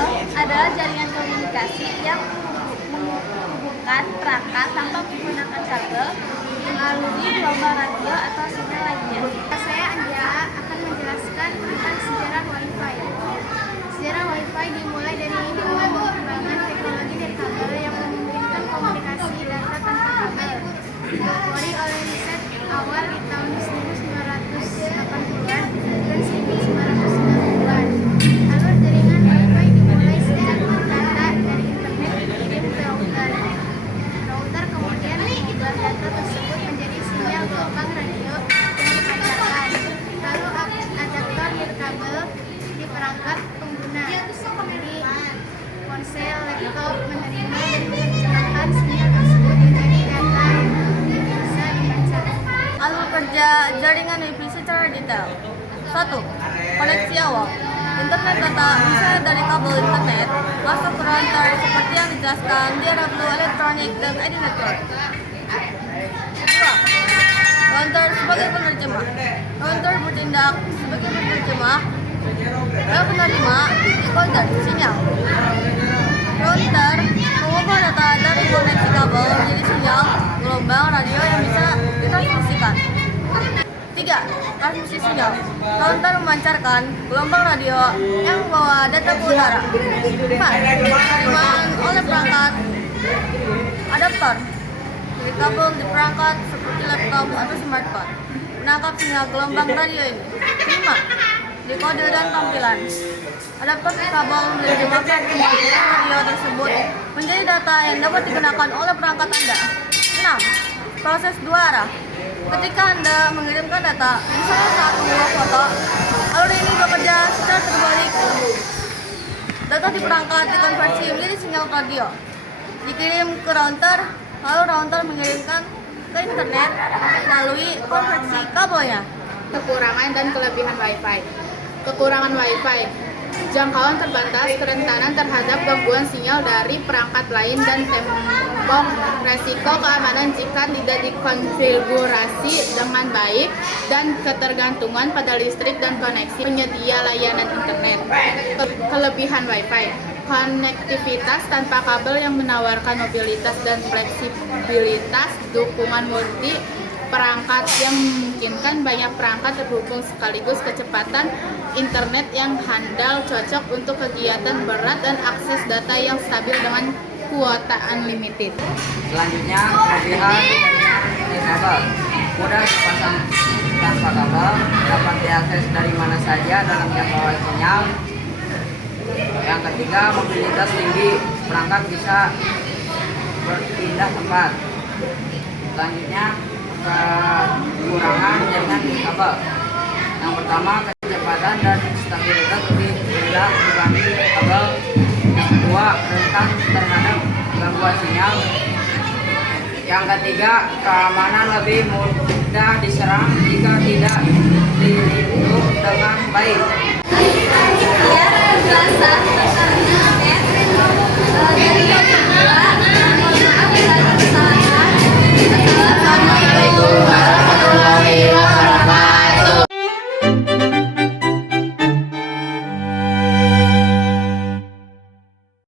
kabel adalah jaringan komunikasi yang menghubungkan perangkat tanpa menggunakan kabel melalui gelombang radio atau sinyal lainnya. Saya Anja akan menjelaskan tentang sejarah Wi-Fi. Sejarah Wi-Fi dimulai dari perkembangan teknologi nirkabel yang memungkinkan komunikasi data tanpa kabel. Diopori oleh riset awal di tahun 1980-an dan 1990-an. Alur jaringan Wi-Fi dimulai sejak data dari internet dikirim ke router. Router kemudian mengubah data tersebut menjadi sinyal gelombang radio yang dipancarkan. Lalu adaptor nirkabel di perangkat pengguna, seperti ponsel, laptop, menerima dan menerjemahkan sinyal tersebut menjadi data yang bisa dipancarkan. Alur kerja jaringan Wi-Fi secara detail. 1. Koneksi awal. Internet data misalnya dari kabel internet masuk ke router seperti yang dijelaskan di Arablu Electronic dan ID Network. 2. Router sebagai penerjemah. Router bertindak sebagai penerjemah dan penerima decoder sinyal. Router mengubah data dari koneksi kabel menjadi sinyal gelombang radio yang bisa ditransmisikan. 3. Transmisi sinyal. Router memancarkan gelombang radio yang membawa data ke udara. 4. Penerimaan oleh perangkat adaptor dari kabel di perangkat seperti laptop atau smartphone menangkap sinyal gelombang radio ini. 5. Dekode dan tampilan. Adaptor di kabel menerjemahkan gelombang radio tersebut menjadi data yang dapat digunakan oleh perangkat Anda. 6. Proses dua arah. Ketika Anda mengirimkan data, misalnya saat mengunggah foto, alur ini bekerja secara terbalik. Data di perangkat dikonversi menjadi sinyal radio, dikirim ke router, lalu router mengirimkan ke internet melalui konversi kabelnya. Kekurangan dan kelebihan Wi-Fi. Kekurangan Wi-Fi: jangkauan terbatas, kerentanan terhadap gangguan sinyal dari perangkat lain, dan tembok resiko keamanan jika tidak dikonfigurasi dengan baik, dan ketergantungan pada listrik dan koneksi penyedia layanan internet. Kelebihan Wi-Fi: konektivitas tanpa kabel yang menawarkan mobilitas dan fleksibilitas, dukungan multi perangkat yang memungkinkan banyak perangkat terhubung sekaligus, kecepatan internet yang handal, cocok untuk kegiatan berat, dan akses data yang stabil dengan kuota unlimited. Selanjutnya, kelebihan kabel: mudah dipasang tanpa kabel, dapat diakses dari mana saja dalam jangkauan sinyal. Yang ketiga, mobilitas tinggi, perangkat bisa berpindah tempat. Selanjutnya, kekurangan jaringan kabel. Yang pertama, kecepatan dan stabilitas lebih rendah dibanding kabel. Yang kedua, rentan terhadap gangguan sinyal. Yang ketiga, keamanan lebih mudah diserang jika tidak dilindungi dengan baik. Penjelasan tentang internet dari